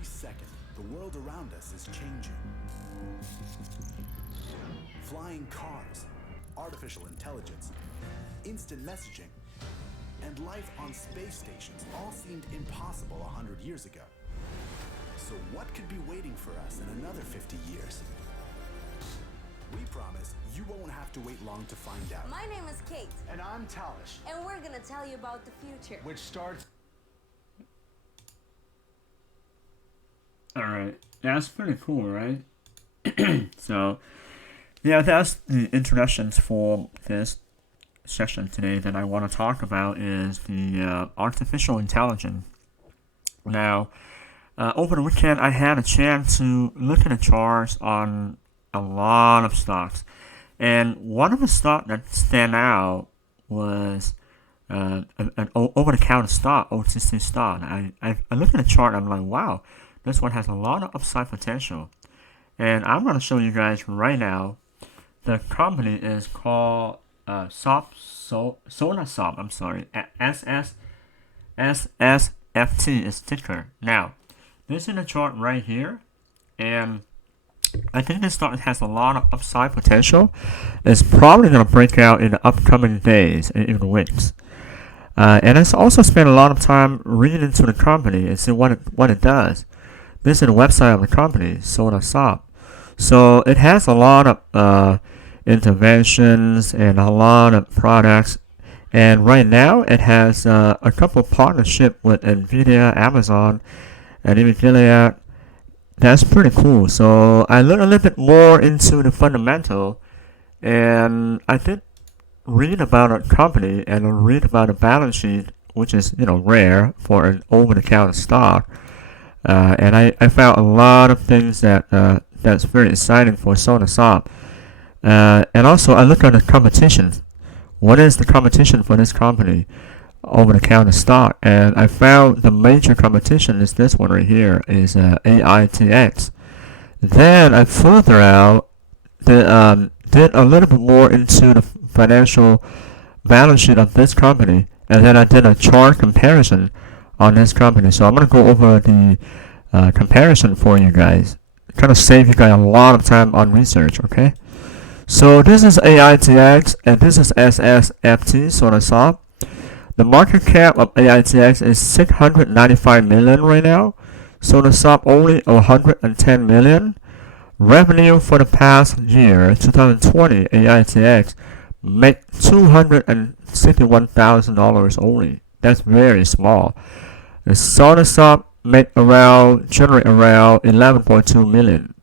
Every second, the world around us is changing. Flying cars, artificial intelligence, instant messaging, and life on space stations all seemed impossible 100 years ago. So what could be waiting for us in another 50 years? We promise you won't have to wait long to find out. My name is Kate. And I'm Talish. And we're gonna tell you about the future. Which starts... Alright, that's pretty cool, right? So, yeah, that's the introductions for this session today that I want to talk about is the artificial intelligence. Now, over the weekend, I had a chance to look at the charts on a lot of stocks. And one of the stocks that stand out was an over-the-counter stock, OTC stock. I look at the chart and I'm like, wow, this one has a lot of upside potential. And I'm going to show you guys right now. The company is called Sonasoft. I'm sorry, SSFT is ticker. Now, this is the chart right here, and I think this stock has a lot of upside potential. It's probably going to break out in the upcoming days and even weeks. And I also spent a lot of time reading into the company and see what it does. This is the website of the company, Sonasoft. So it has a lot of interventions and a lot of products. And right now it has a couple of partnerships with NVIDIA, Amazon, and even Gilead. That's pretty cool. So I looked a little bit more into the fundamental, and I did read about a company and read about a balance sheet, which is rare for an over-the-counter stock. And I found a lot of things that's very exciting for Sonasoft. And also I looked at the competition. What is the competition for this company? Over-the-counter stock, and I found the major competition is this one right here, is AITX. Then I further out did a little bit more into the financial balance sheet of this company, and then I did a chart comparison on this company. So I'm going to go over the comparison for you guys, kind of save you guys a lot of time on research, okay? So this is AITX, and this is SSFT, Sonasoft. The market cap of AITX is 695 million right now. Sonasoft only 110 million. Revenue for the past year, 2020, AITX made $261,000 only. That's very small. The Sonasoft generate around 11.2 million.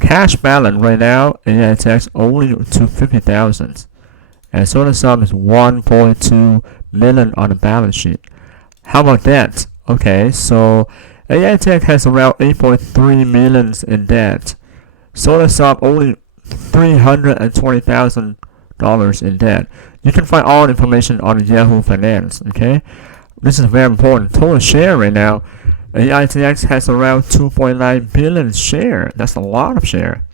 Cash balance right now, AITX only $250,000. And Sonasoft is 1.2 million on the balance sheet. How about debt? Okay, so AITX has around 8.3 million in debt. Sonasoft only $320,000 in debt. You can find all the information on Yahoo Finance. Okay, this is very important. Total share right now, AITX has around 2.9 billion share. That's a lot of share.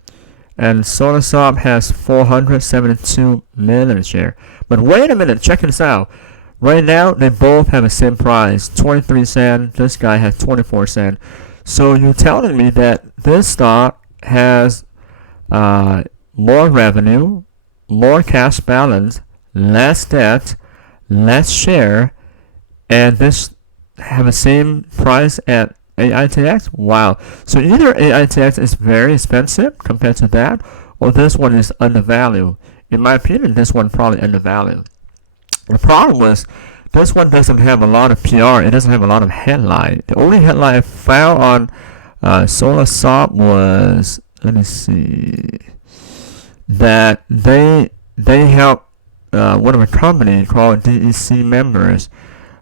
And Sonasoft has 472 million share. But wait a minute, check this out. Right now, they both have the same price, 23 cents. This guy has 24 cents. So you're telling me that this stock has more revenue, more cash balance, less debt, less share, and this have the same price at AITX? Wow. So either AITX is very expensive compared to that, or this one is undervalued. In my opinion, this one probably undervalued. The problem was this one doesn't have a lot of PR. It doesn't have a lot of headline. The only headline I found on Sonasoft was, let me see, that they help one of a company called DEC members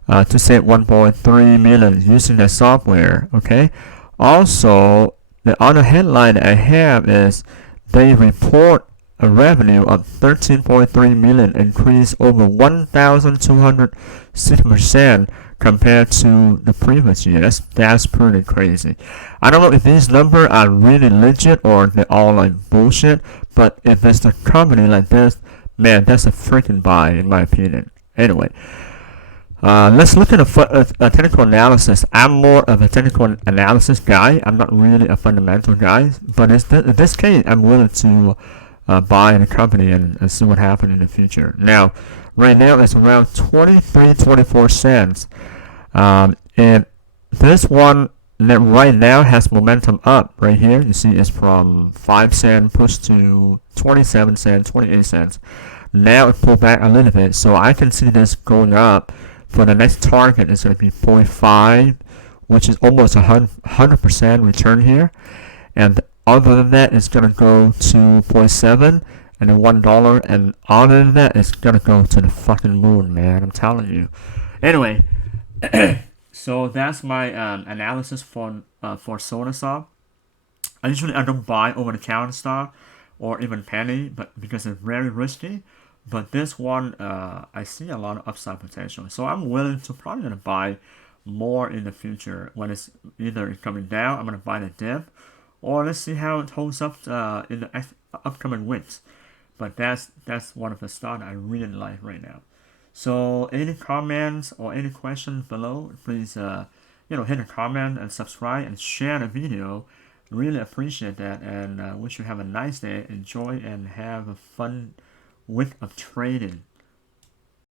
to save 1.3 million using their software. Okay. Also, the other headline I have is they report a revenue of 13.3 million, increase over 1,260% compared to the previous year. That's pretty crazy. I don't know if these numbers are really legit or they're all like bullshit, but if it's a company like this, man, that's a freaking buy in my opinion. Anyway, Let's look at a technical analysis. I'm more of a technical analysis guy. I'm not really a fundamental guy, but in this case, I'm willing to buy in a company and see what happens in the future. Now, right now it's around 23, 24 cents. And this one that right now has momentum up right here. You see it's from 5 cents pushed to 27 cents, 28 cents. Now it pulled back a little bit, so I can see this going up. For the next target is going to be 0.5, which is almost 100% return here. And other than that, it's going to go to 0.7 and then $1. And other than that, it's going to go to the fucking moon, man. I'm telling you. Anyway, so that's my analysis for Sonasoft. I don't buy over-the-counter stock or even penny, but because it's very risky. But this one, I see a lot of upside potential. So I'm willing to probably going to buy more in the future when it's either coming down, I'm going to buy the dip, or let's see how it holds up in the upcoming weeks. But that's one of the stocks I really like right now. So any comments or any questions below, please hit a comment and subscribe and share the video. Really appreciate that, and wish you have a nice day. Enjoy and have a fun week of trading.